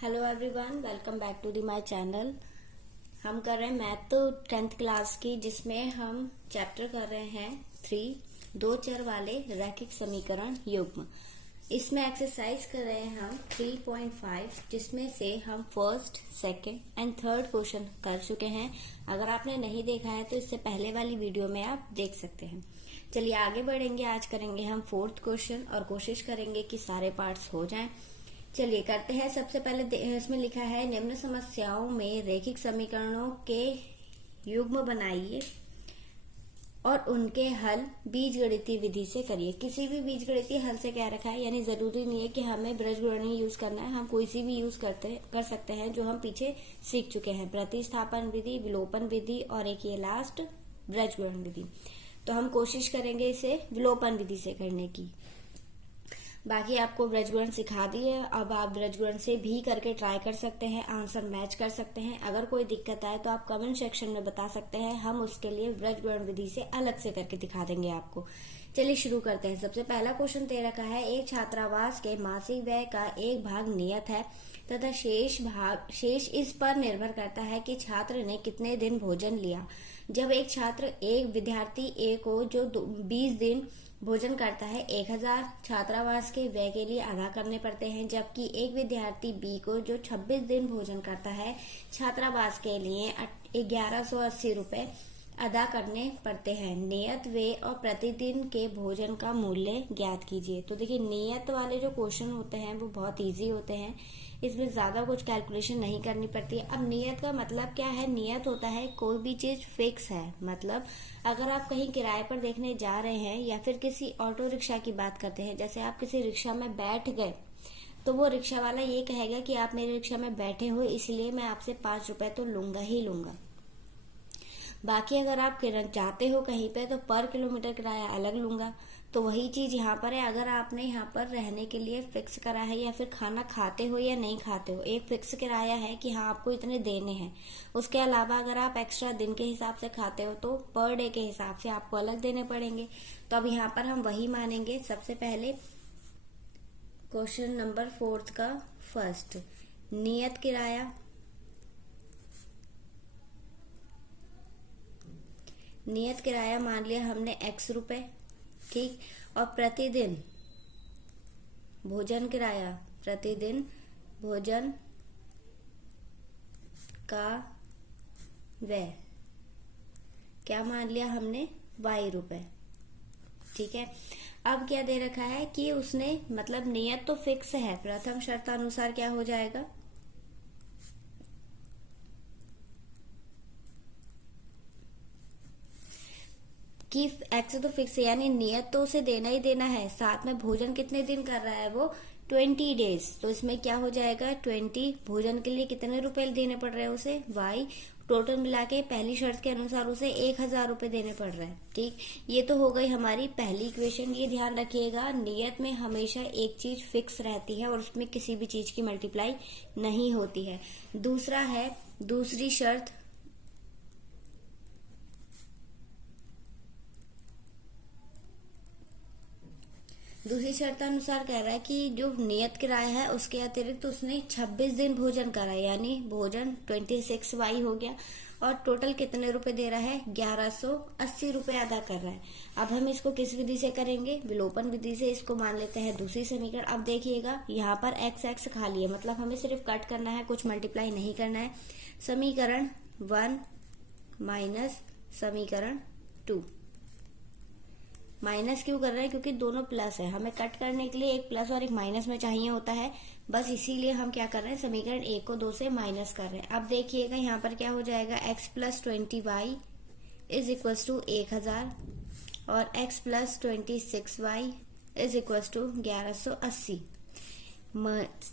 Hello everyone, welcome back to the my channel. हम कर रहे हैं मैथ 10th क्लास की, जिसमें हम चैप्टर कर रहे हैं 3 दो चर वाले रैखिक समीकरण युग्म। इसमें एक्सरसाइज कर रहे हैं हम 3.5, जिसमें से हम first, second and third question कर चुके हैं। अगर आपने नहीं देखा है तो इससे पहले वाली वीडियो में आप देख सकते हैं। चलिए आगे बढ़ेंगे। आज करेंगे हम फोर्थ क्वेश्चन और कोशिश करेंगे कि सारे पार्ट्स हो जाएं। चलिए करते हैं। सबसे पहले इसमें लिखा है, निम्न समस्याओं में रैखिक समीकरणों के युग्म बनाइए और उनके हल बीजगणितीय विधि से करिए। किसी भी बीजगणितीय हल से क्या रखा है, यानी जरूरी नहीं है कि हमें बीजगणित यूज करना है, हम कोई सी भी यूज कर सकते हैं जो हम पीछे सीख चुके हैं। प्रतिस्थापन विधि, विलोपन विधि और एक ये लास्ट बीजगणित विधि। तो हम कोशिश करेंगे इसे विलोपन विधि से करने की। बाकी आपको बीजगणित सिखा दिए, अब आप बीजगणित से भी करके ट्राई कर सकते हैं, आंसर मैच कर सकते हैं। अगर कोई दिक्कत आए तो आप कमेंट सेक्शन में बता सकते हैं, हम उसके लिए बीजगणित विधि से अलग से करके दिखा देंगे आपको। चलिए शुरू करते हैं। सबसे पहला क्वेश्चन दे रखा है, एक छात्रावास के मासिक व्यय का एक भाग नियत है तथा शेष इस पर निर्भर करता है कि छात्र ने कितने दिन भोजन लिया। जब एक विद्यार्थी ए को जो 20 दिन भोजन करता है, 1000 छात्रावास के व्यय के लिए अदा करने पड़ते हैं, जबकि एक विद्यार्थी बी को जो 26 दिन भोजन करता है, छात्रावास के लिए 1180 रुपए अदा करने पड़ते हैं। नियत व्यय और प्रतिदिन के भोजन का मूल्य ज्ञात कीजिए। तो देखिए, नियत वाले जो क्वेश्चन होते हैं वो बहुत इजी होते हैं, इसमें ज्यादा कुछ कैलकुलेशन नहीं करनी पड़ती है। अब नियत का मतलब क्या है? नियत होता है कोई भी चीज फिक्स है। मतलब अगर आप कहीं किराए पर देखने जा रहे हैं या फिर किसी ऑटो रिक्शा की बात करते हैं, जैसे आप किसी रिक्शा में बैठ गए तो वो रिक्शा वाला ये कहेगा कि आप मेरे रिक्शा में बैठे हो, इसलिए मैं आपसे 5 रुपए तो लूंगा ही लूंगा। बाकी अगर आप जाते हो कहीं पे तो पर किलोमीटर किराया अलग लूंगा। तो वही चीज यहाँ पर है। अगर आपने यहाँ पर रहने के लिए फिक्स करा है या फिर खाना खाते हो या नहीं खाते हो, एक फिक्स किराया है कि हाँ आपको इतने देने हैं। उसके अलावा अगर आप एक्स्ट्रा दिन के हिसाब से खाते हो तो पर डे के हिसाब से आपको अलग देने पड़ेंगे। तो अब यहाँ पर हम वही मानेंगे। सबसे पहले क्वेश्चन नंबर 4 का फर्स्ट, नियत किराया। नियत किराया मान लिया हमने x रुपए, ठीक। और प्रतिदिन भोजन किराया, प्रतिदिन भोजन का व्यय क्या मान लिया हमने? y रुपए, ठीक है। अब क्या दे रखा है कि उसने, मतलब नियत तो फिक्स है, प्रथम शर्तानुसार क्या हो जाएगा कि एक्स तो फिक्स है, यानी नियत तो उसे देना ही देना है। साथ में भोजन कितने दिन कर रहा है वो? 20 डेज। तो इसमें क्या हो जाएगा? 20 भोजन के लिए कितने रुपए देने पड़ रहे हैं उसे? वाई। टोटल मिला के पहली शर्त के अनुसार उसे 1000 रुपए देने पड़ रहे हैं, ठीक। ये तो हो गई हमारी पहली इक्वेशन। ये ध्यान रखिएगा, नियत में हमेशा एक चीज फिक्स रहती है और उसमें किसी भी चीज की मल्टीप्लाई नहीं होती है। दूसरा है, दूसरी शर्त, दूसरी शर्त अनुसार कह रहा है कि जो नियत किराया है उसके अतिरिक्त उसने 26 दिन भोजन करा, यानी भोजन 26y हो गया। और टोटल कितने रुपए दे रहा है? 1180 रुपए अदा कर रहा है। अब हम इसको किस विधि से करेंगे? विलोपन विधि से। इसको मान लेते हैं दूसरी समीकरण। अब देखिएगा, यहाँ पर x खाली है, मतलब हमें सिर्फ कट करना है, कुछ मल्टीप्लाई नहीं करना है। समीकरण 1 माइनस समीकरण 2। माइनस क्यों कर रहे हैं? क्योंकि दोनों प्लस है, हमें कट करने के लिए एक प्लस और एक माइनस में चाहिए होता है, बस इसीलिए हम क्या कर रहे हैं, समीकरण 1 को 2 से माइनस कर रहे हैं। अब देखिएगा यहाँ पर क्या हो जाएगा, x plus 20y is equal to 1000 और x plus 26y is equal to 1180।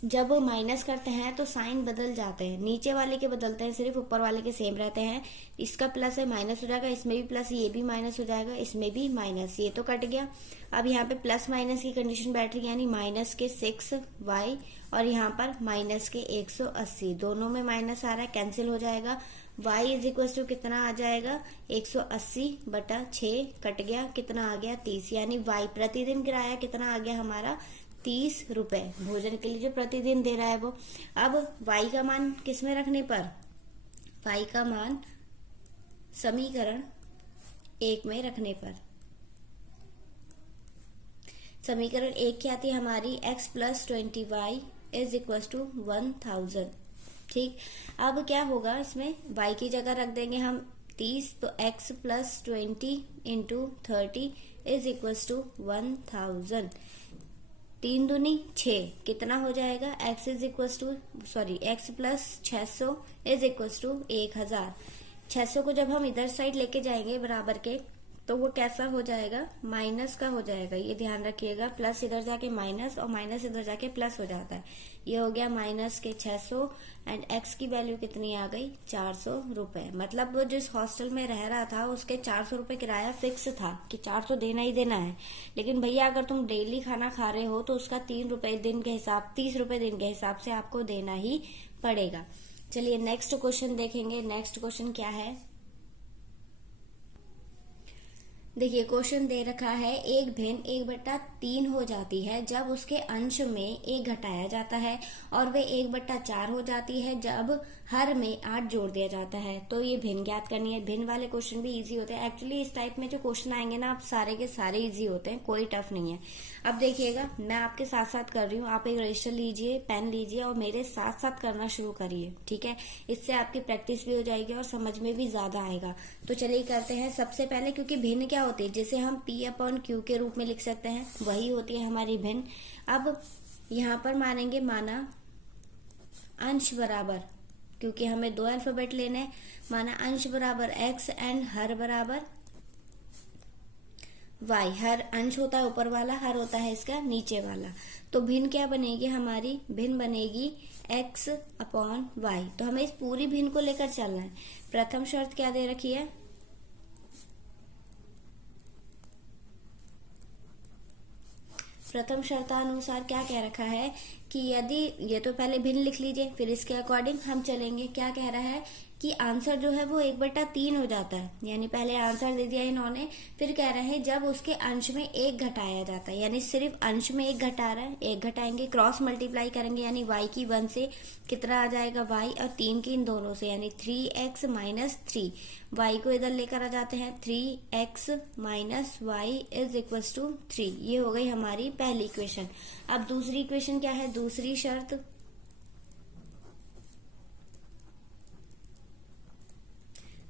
जब माइनस करते हैं तो साइन बदल जाते हैं, नीचे वाले के बदलते हैं, सिर्फ ऊपर वाले के सेम रहते हैं। इसका प्लस है माइनस हो जाएगा, इसमें भी प्लस, ये भी माइनस हो जाएगा, इसमें भी माइनस, ये तो कट गया। अब यहाँ पे प्लस माइनस की कंडीशन बैठ रही है, यानी माइनस के 6y और यहाँ पर माइनस के 180, दोनों में माइनस आ रहा है, कैंसिल हो जाएगा। y इज इक्वल टू कितना आ जाएगा? 180/6, कट गया, कितना आ गया? 30। यानी y प्रतिदिन किराया कितना आ गया हमारा? 30 रुपए भोजन के लिए जो प्रतिदिन दे रहा है वो। अब y का मान किस में रखने पर, y का मान समीकरण 1 में रखने पर, समीकरण 1 क्या आती है हमारी, x + 20y is equal to 1000। ठीक, अब क्या होगा इसमें, y की जगह रख देंगे हम 30, तो x + 20 into 30 is equal to 1000। 3 दूनी 6 कितना हो जाएगा, x + 600 इज इक्वल टू 1000। 600 को जब हम इधर साइड लेके जाएंगे बराबर के, तो वो कैसा हो जाएगा, माइनस का हो जाएगा, ये ध्यान रखिएगा। प्लस इधर जाके माइनस और माइनस इधर जाके प्लस हो जाता है। ये हो गया माइनस के 600 एंड x की वैल्यू कितनी आ गई, 400 रुपए। मतलब वो जिस हॉस्टल में रह रहा था उसके 400 रुपए किराया फिक्स था कि 400 देना ही देना है। लेकिन भैया अगर तुम डेली खाना खा रहे हो तो उसका 3 रुपए दिन के हिसाब, 30 रुपए दिन के हिसाब से आपको देना ही पड़ेगा। चलिए नेक्स्ट क्वेश्चन देखेंगे। नेक्स्ट क्वेश्चन क्या है, देखिए क्वेश्चन दे रखा है, एक भिन्न 1/3 हो जाती है जब उसके अंश में 1 घटाया जाता है, और वे 1/4 हो जाती है जब हर में 8 जोड़ दिया जाता है। तो ये भिन्न ज्ञात करनी है। भिन्न वाले क्वेश्चन भी इजी होते हैं। एक्चुअली इस टाइप में जो क्वेश्चन आएंगे ना, आप सारे के सारे इजी होते हैं, कोई टफ नहीं है। अब देखिएगा, मैं आपके साथ साथ कर रही हूँ, आप एक रजिस्टर लीजिए, पेन लीजिए और मेरे साथ साथ करना शुरू करिए। ठीक है, इससे आपकी प्रैक्टिस भी हो जाएगी और समझ में भी ज्यादा आएगा। तो चलिए करते हैं। सबसे पहले, क्योंकि भिन्न क्या होती है, जिसे हम P/Q के रूप में लिख सकते हैं, वही होती है हमारी भिन्न। अब यहाँ पर मानेंगे, माना अंश बराबर, क्योंकि हमें 2 अल्फाबेट लेने हैं, माना अंश बराबर x एंड हर बराबर y। हर अंश होता है ऊपर वाला, हर होता है इसका नीचे वाला। तो भिन्न क्या बनेगी हमारी, भिन्न बनेगी x/y। तो हमें इस पूरी भिन्न को लेकर चलना है। प्रथम शर्त क्या दे रखी है, प्रथम शर्तानुसार क्या कह रखा है कि यदि, ये तो पहले भिन्न लिख लीजिए, फिर इसके अकॉर्डिंग हम चलेंगे। क्या कह रहा है कि आंसर जो है वो 1/3 हो जाता है। यानी पहले आंसर दे दिया इन्होंने, फिर कह रहे हैं जब उसके अंश में 1 घटाया जाता है, यानी सिर्फ अंश में 1 घटा रहा है। 1 घटाएंगे, क्रॉस मल्टीप्लाई करेंगे, यानी y की 1 से कितना आ जाएगा y, और 3 की इन दोनों से, यानी 3x - 3। y को इधर लेकर आ जाते हैं, 3x - y is equal to 3। ये हो गई हमारी पहली इक्वेशन। अब दूसरी इक्वेशन क्या है, दूसरी शर्त,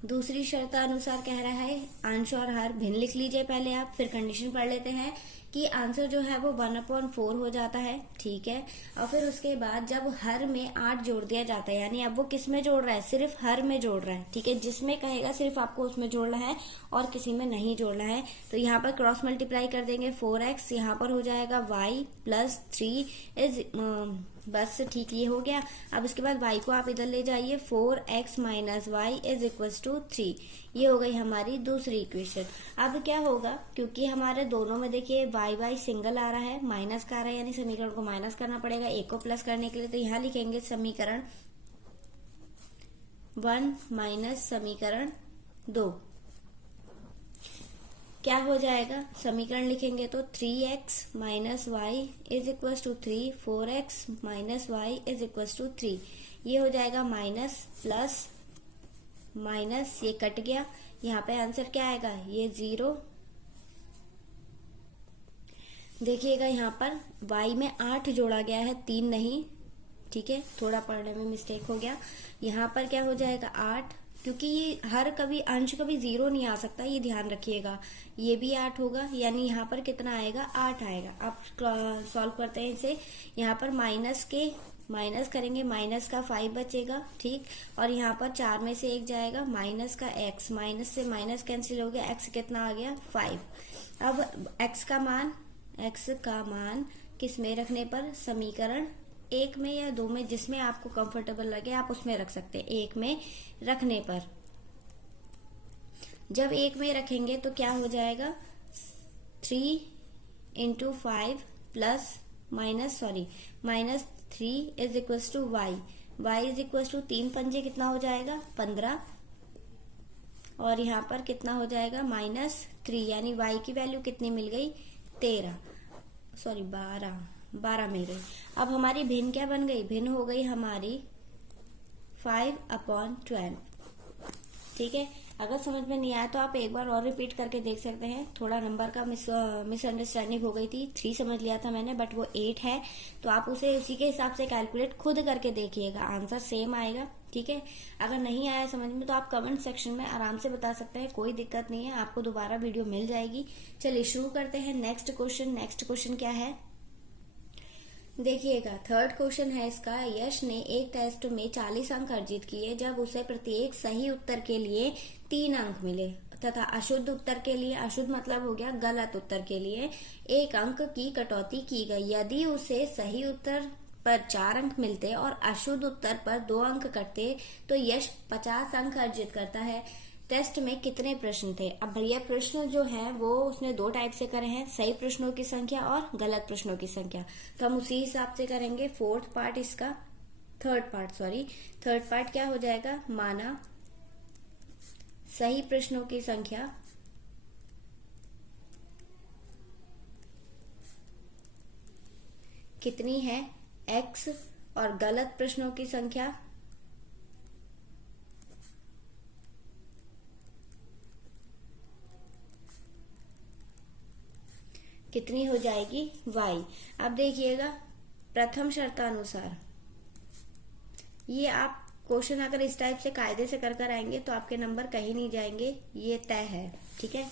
दूसरी शर्त अनुसार कह रहा है अंश और हर भिन्न लिख लीजिए पहले आप, फिर कंडीशन पढ़ लेते हैं कि आंसर जो है वो 1/4 हो जाता है। ठीक है, और फिर उसके बाद जब हर में 8 जोड़ दिया जाता है, यानी अब वो किस में जोड़ रहा है, सिर्फ हर में जोड़ रहा है। ठीक है, जिसमें कहेगा सिर्फ आपको उसमें जोड़ना है और किसी में नहीं जोड़ना है। तो यहाँ पर क्रॉस मल्टीप्लाई कर देंगे, 4x यहाँ पर हो जाएगा y + 3 इज, बस ठीक, ये हो गया। अब इसके बाद y को आप इधर ले जाइए, 4x - y is equal to 3। ये हो गई हमारी दूसरी इक्वेशन। अब क्या होगा, क्योंकि हमारे दोनों में देखिए y सिंगल आ रहा है, माइनस का आ रहा है, यानी समीकरण को माइनस करना पड़ेगा एक को प्लस करने के लिए। तो यहाँ लिखेंगे समीकरण 1 माइनस समीकरण 2। क्या हो जाएगा, समीकरण लिखेंगे तो 3x - y is equal to 3, 4x - y is equal to 3। ये हो जाएगा माइनस प्लस माइनस, ये कट गया। यहाँ पे आंसर क्या आएगा, ये 0। देखिएगा यहाँ पर y में 8 जोड़ा गया है, 3 नहीं। ठीक है, थोड़ा पढ़ने में मिस्टेक हो गया। यहाँ पर क्या हो जाएगा 8, क्योंकि ये हर कभी अंश कभी 0 नहीं आ सकता, ये ध्यान रखिएगा। ये भी 8 होगा, यानी यहाँ पर कितना आएगा, 8 आएगा। अब सॉल्व करते हैं इसे। यहाँ पर माइनस करेंगे, माइनस का 5 बचेगा। ठीक, और यहाँ पर 4 में से 1 जाएगा, माइनस का x, माइनस से माइनस कैंसिल हो गया, x कितना आ गया 5। अब x का मान किस में रखने पर, समीकरण 1 में या 2 में, जिसमें आपको कंफर्टेबल लगे आप उसमें रख सकते हैं। 1 में रखने पर, जब 1 में रखेंगे तो क्या हो जाएगा, 3 × 5 -3 is equal to y is equal to 3 पंजे कितना हो जाएगा 15, और यहाँ पर कितना हो जाएगा -3, यानी y की वैल्यू कितनी मिल गई 12। 12 मिल गई। अब हमारी भिन्न क्या बन गई, भिन्न हो गई हमारी 5/12। ठीक है, अगर समझ में नहीं आया तो आप एक बार और रिपीट करके देख सकते हैं। थोड़ा नंबर का मिसअंडरस्टैंडिंग हो गई थी। 3 समझ लिया था मैंने, बट वो 8 है, तो आप उसे उसी के हिसाब से कैलकुलेट खुद करके देखिएगा, आंसर सेम आएगा। ठीक है, अगर नहीं आया समझ में तो आप कमेंट सेक्शन में आराम से बता सकते हैं, कोई दिक्कत नहीं है, आपको दोबारा वीडियो मिल जाएगी। चलिए शुरू करते हैं नेक्स्ट क्वेश्चन। नेक्स्ट क्वेश्चन क्या है देखिएगा, थर्ड क्वेश्चन है इसका। यश ने एक टेस्ट में 40 अंक अर्जित किए जब उसे प्रत्येक सही उत्तर के लिए 3 अंक मिले तथा अशुद्ध उत्तर के लिए, अशुद्ध मतलब हो गया गलत उत्तर के लिए, 1 अंक की कटौती की गई। यदि उसे सही उत्तर पर 4 अंक मिलते और अशुद्ध उत्तर पर 2 अंक कटते तो यश 50 अंक अर्जित करता है। टेस्ट में कितने प्रश्न थे? अब भैया प्रश्न जो है वो उसने 2 टाइप से करे हैं, सही प्रश्नों की संख्या और गलत प्रश्नों की संख्या। तो हम उसी हिसाब से करेंगे। थर्ड पार्ट क्या हो जाएगा, माना सही प्रश्नों की संख्या कितनी है x और गलत प्रश्नों की संख्या कितनी हो जाएगी y। अब देखिएगा प्रथम शर्तानुसार, ये आप क्वेश्चन अगर इस टाइप से कायदे से कर आएंगे तो आपके नंबर कहीं नहीं जाएंगे, ये तय है। ठीक है,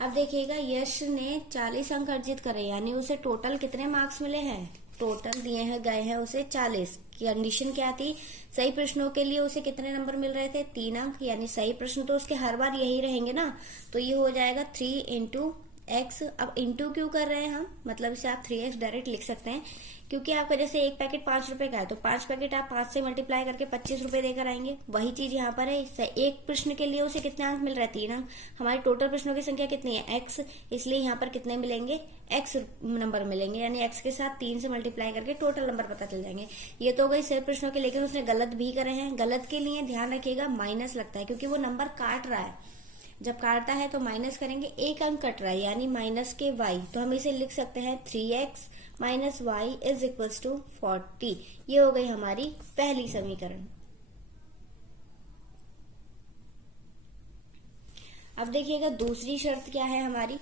अब देखिएगा यश ने 40 अंक अर्जित करे, यानी उसे टोटल कितने मार्क्स मिले हैं, टोटल दिए हैं गए हैं उसे 40। कंडीशन क्या थी, सही प्रश्नों के लिए उसे कितने नंबर मिल रहे थे, 3 अंक, यानी सही प्रश्न तो उसके हर बार यही रहेंगे ना, तो ये हो जाएगा 3 इंटू x। अब इंटू क्यों कर रहे हैं हम, मतलब इसे आप 3x डायरेक्ट लिख सकते हैं, क्योंकि आपका जैसे एक पैकेट 5 रुपए का है तो 5 पैकेट आप 5 से मल्टीप्लाई करके 25 रुपए देकर आएंगे। वही चीज यहाँ पर है, एक प्रश्न के लिए उसे कितने अंक मिल रहे हैं, 3 अंक। हमारी टोटल प्रश्नों की संख्या कितनी है, x, इसलिए यहाँ पर कितने मिलेंगे, x नंबर मिलेंगे, यानी x के साथ 3 से मल्टीप्लाई करके टोटल नंबर पता चल जाएंगे। ये तो हो गई सही प्रश्नों के, लेकिन उसने गलत भी करे हैं। गलत के लिए ध्यान रखिएगा माइनस लगता है, क्योंकि वो नंबर काट रहा है, जब काटता है तो माइनस करेंगे, 1 अंक कट रहा है यानी माइनस के y, तो हम इसे लिख सकते हैं 3x minus y is equals to 40। ये हो गई हमारी पहली समीकरण। अब देखिएगा दूसरी शर्त क्या है हमारी,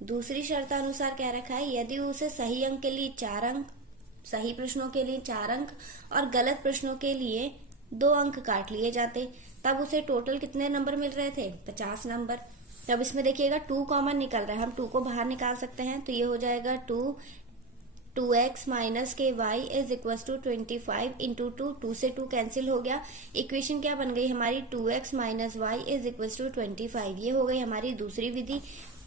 दूसरी शर्त अनुसार क्या रखा है, यदि उसे सही अंक के लिए 4 अंक, सही प्रश्नों के लिए 4 अंक और गलत प्रश्नों के लिए 2 अंक काट लिए जाते, तब उसे टोटल कितने नंबर मिल रहे थे, 50 नंबर। तब इसमें देखिएगा 2 कॉमन निकल रहा है, हम 2 को बाहर निकाल सकते हैं, तो ये हो जाएगा 2x माइनस के y is equal to 25 into 2 से 2 कैंसिल हो गया। इक्वेशन क्या बन गई हमारी, 2x minus Y is equal to 25। ये हो गई हमारी दूसरी विधि,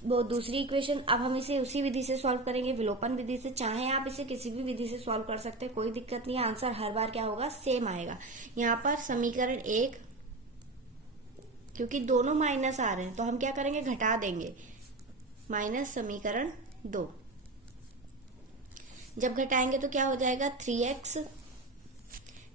वो दूसरी इक्वेशन। अब हम इसे उसी विधि से सॉल्व करेंगे, विलोपन विधि से। चाहे आप इसे किसी भी विधि से सॉल्व कर सकते हैं, कोई दिक्कत नहीं है, आंसर हर बार क्या होगा, सेम आएगा। यहाँ पर समीकरण 1, क्योंकि दोनों माइनस आ रहे हैं तो हम क्या करेंगे, घटा देंगे, माइनस समीकरण 2। जब घटाएंगे तो क्या हो जाएगा,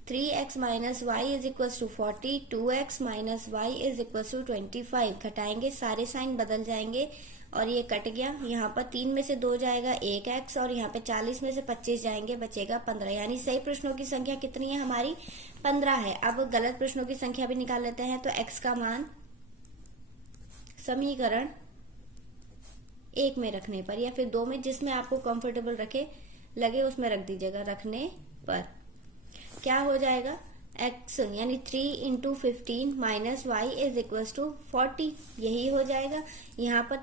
3x minus Y is equal to 40, 2x minus Y is equal to 25। घटाएंगे, सारे साइन बदल जाएंगे और ये कट गया। यहाँ पर 3 में से 2 जाएगा 1x, और यहाँ पे 40 में से 25 जाएंगे, बचेगा 15। यानी सही प्रश्नों की संख्या कितनी है हमारी, 15 है। अब गलत प्रश्नों की संख्या भी निकाल लेते हैं, तो x का मान समीकरण 1 में रखने पर या फिर 2 में, जिसमें आपको कंफर्टेबल लगे उसमें रख दीजिएगा। रखने पर क्या हो जाएगा, x यानी 3 into 15 minus Y is equal to 40, यही हो जाएगा। यहाँ पर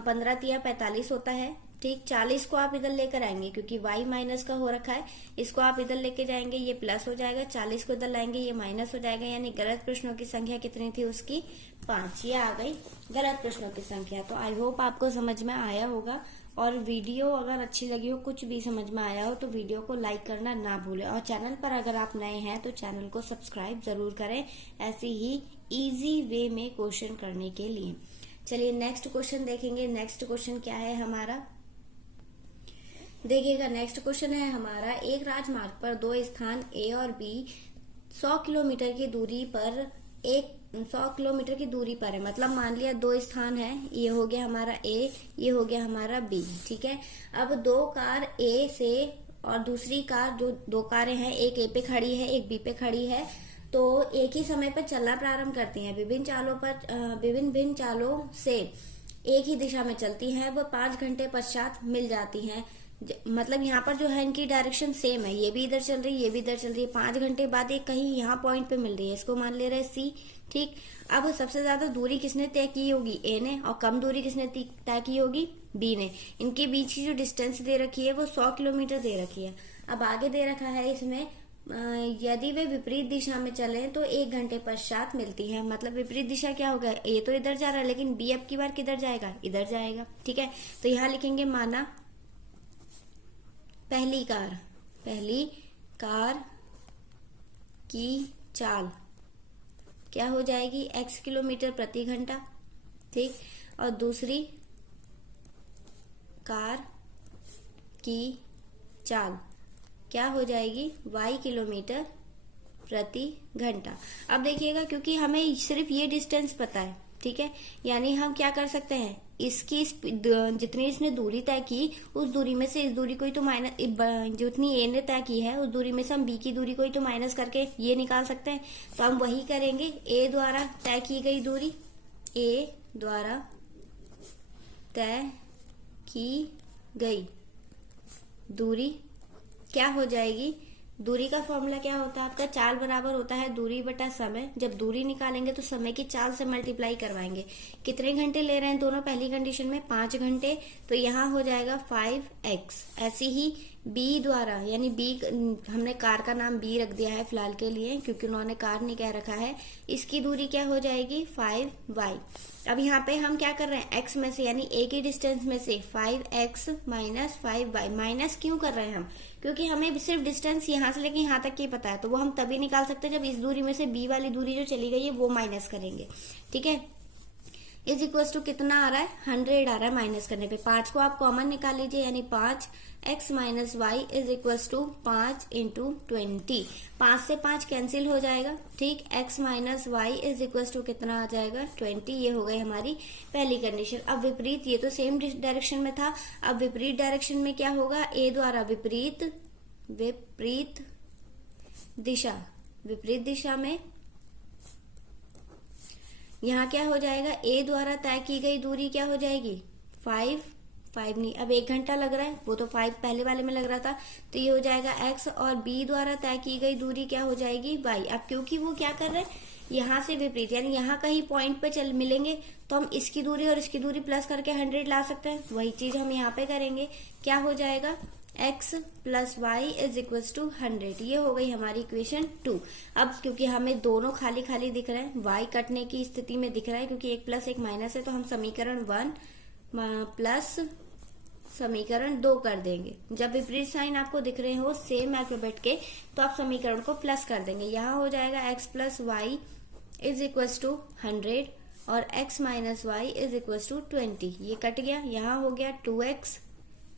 15 तिया 45 होता है, ठीक। 40 को आप इधर लेकर आएंगे क्योंकि y माइनस का हो रखा है, इसको आप इधर लेके जाएंगे, ये प्लस हो जाएगा। 40 को इधर लाएंगे, ये माइनस हो जाएगा, यानी गलत प्रश्नों की संख्या कितनी थी उसकी, 5। ये आ गई गलत प्रश्नों की संख्या। तो आई होप आपको समझ में आया होगा, और वीडियो अगर अच्छी लगी हो, कुछ भी समझ में आया हो, तो वीडियो को लाइक करना ना भूलें, और चैनल पर अगर आप नए हैं तो चैनल को सब्सक्राइब जरूर करें, ऐसे ही इजी वे में क्वेश्चन करने के लिए। चलिए नेक्स्ट क्वेश्चन देखेंगे। नेक्स्ट क्वेश्चन क्या है हमारा, देखिएगा नेक्स्ट क्वेश्चन है हमारा, एक राजमार्ग पर 2 स्थान A और B 100 किलोमीटर की दूरी पर एक 100 किलोमीटर की दूरी पर है। मतलब मान लिया दो स्थान है, ये हो गया हमारा ए, ये हो गया हमारा बी। ठीक है, अब दो कार ए से और दूसरी कार, जो दो कारें हैं, एक ए पे खड़ी है एक बी पे खड़ी है, तो एक ही समय पर चलना प्रारंभ करती हैं। विभिन्न भिन्न चालों से एक ही दिशा में चलती हैं, वो 5 घंटे पश्चात मिल जाती हैं। मतलब यहाँ पर जो है इनकी डायरेक्शन सेम है, ये भी इधर चल रही है, ये भी इधर चल रही है। 5 घंटे बाद एक कहीं यहाँ पॉइंट पे मिल रही है, इसको मान ले रहे हैं सी। ठीक, अब सबसे ज्यादा दूरी किसने तय की होगी? ए ने, और कम दूरी किसने तय की होगी? बी ने। इनके बीच की जो डिस्टेंस दे रखी है वो 100 किलोमीटर दे रखी है। अब आगे दे रखा है इसमें यदि वे विपरीत दिशा में चले तो 1 घंटे पश्चात मिलती है। मतलब विपरीत दिशा क्या होगा? ए तो इधर जा रहा है, लेकिन बी अब की बार किधर जाएगा? इधर जाएगा। ठीक है, तो यहाँ लिखेंगे माना पहली कार की चाल क्या हो जाएगी? x किलोमीटर प्रति घंटा। ठीक, और दूसरी कार की चाल क्या हो जाएगी? y किलोमीटर प्रति घंटा। अब देखिएगा, क्योंकि हमें सिर्फ ये डिस्टेंस पता है, ठीक है, यानी हम क्या कर सकते हैं, इसकी जितनी इसने दूरी तय की उस दूरी में से इस दूरी को ही तो माइनस, जितनी ए ने तय की है उस दूरी में से हम बी की दूरी को ही तो माइनस करके ये निकाल सकते हैं। तो हम वही करेंगे। ए द्वारा तय की गई दूरी, ए द्वारा तय की गई दूरी क्या हो जाएगी? दूरी का फॉर्मूला क्या होता है आपका? चाल बराबर होता है दूरी बटा समय। जब दूरी निकालेंगे तो समय की चाल से मल्टीप्लाई करवाएंगे। कितने घंटे ले रहे हैं दोनों? पहली कंडीशन में 5 घंटे, तो यहाँ हो जाएगा 5x। ऐसे ही बी द्वारा, यानी बी, हमने कार का नाम बी रख दिया है फिलहाल के लिए, क्योंकि उन्होंने कार नहीं कह रखा है। इसकी दूरी क्या हो जाएगी? 5y। अब यहाँ पे हम क्या कर रहे हैं? x में से, यानी a की डिस्टेंस में से 5x माइनस 5y। माइनस क्यों कर रहे हैं हम? क्योंकि हमें सिर्फ डिस्टेंस यहाँ से लेके यहाँ तक की पता है, तो वो हम तभी निकाल सकते हैं जब इस दूरी में से b वाली दूरी जो चली गई है वो माइनस करेंगे। ठीक है, इज इक्वल टू कितना आ रहा है? 100 आ रहा है माइनस करने पे। 5 को आप कॉमन निकाल लीजिए, यानी 5x minus Y is equal to 5 into 20। 5 से 5 कैंसिल हो जाएगा। ठीक, x minus Y is equal to कितना आ जाएगा? 20। ये हो गई हमारी पहली कंडीशन। अब विपरीत, ये तो सेम डायरेक्शन में था, अब विपरीत डायरेक्शन में क्या होगा? ए द्वारा विपरीत दिशा में यहाँ क्या हो जाएगा? ए द्वारा तय की गई दूरी क्या हो जाएगी? 5 नहीं, अब 1 घंटा लग रहा है, वो तो 5 पहले वाले में लग रहा था, तो ये हो जाएगा x। और बी द्वारा तय की गई दूरी क्या हो जाएगी? y। अब क्योंकि वो क्या कर रहे हैं, यहाँ से विपरीत, यानी यहाँ कहीं पॉइंट पे चल मिलेंगे तो हम इसकी दूरी और इसकी दूरी प्लस करके 100 ला सकते हैं। वही चीज हम यहाँ पे करेंगे। क्या हो जाएगा? x plus Y is equal to 100। ये हो गई हमारी इक्वेशन 2। अब क्योंकि हमें दोनों खाली खाली दिख रहे हैं, y कटने की स्थिति में दिख रहा है, क्योंकि 1 प्लस 1 माइनस है, तो हम समीकरण 1 प्लस समीकरण 2 कर देंगे। जब विपरीत साइन आपको दिख रहे हो सेम अल्फाबेट के, तो आप समीकरण को प्लस कर देंगे। यहाँ हो जाएगा x plus Y is equal to 100 और x minus Y is equal to 20। ये कट गया, यहाँ हो गया 2x।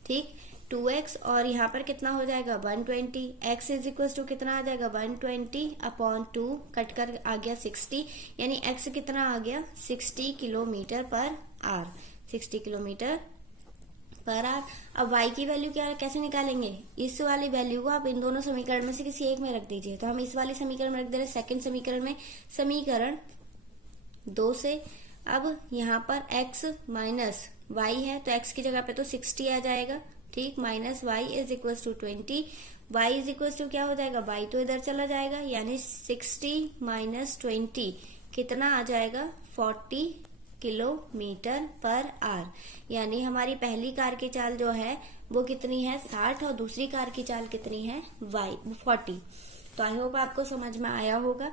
ठीक, 2x और यहाँ पर कितना हो जाएगा? 120। x इज इक्वल टू कितना आ जाएगा? 120 अपॉन 2, कट कर आ गया 60, यानी x कितना आ गया? 60 kilometre per hour. 60 kilometre per hour. अब y की वैल्यू क्या, कैसे निकालेंगे? इस वाली वैल्यू को आप इन दोनों समीकरण में से किसी एक में रख दीजिए। तो हम इस वाले समीकरण में रख दे रहे, सेकंड समीकरण में, समीकरण 2 से। अब यहाँ पर x माइनस y है, तो x की जगह पे तो 60 आ जाएगा। ठीक, minus Y is equal to 20। y is equal to क्या हो जाएगा? y तो इधर चला जाएगा, यानी 60 माइनस 20 कितना आ जाएगा? 40 किलोमीटर पर आवर। यानी हमारी पहली कार की चाल जो है वो कितनी है? 60, और दूसरी कार की चाल कितनी है? 40। तो आई होप आपको समझ में आया होगा।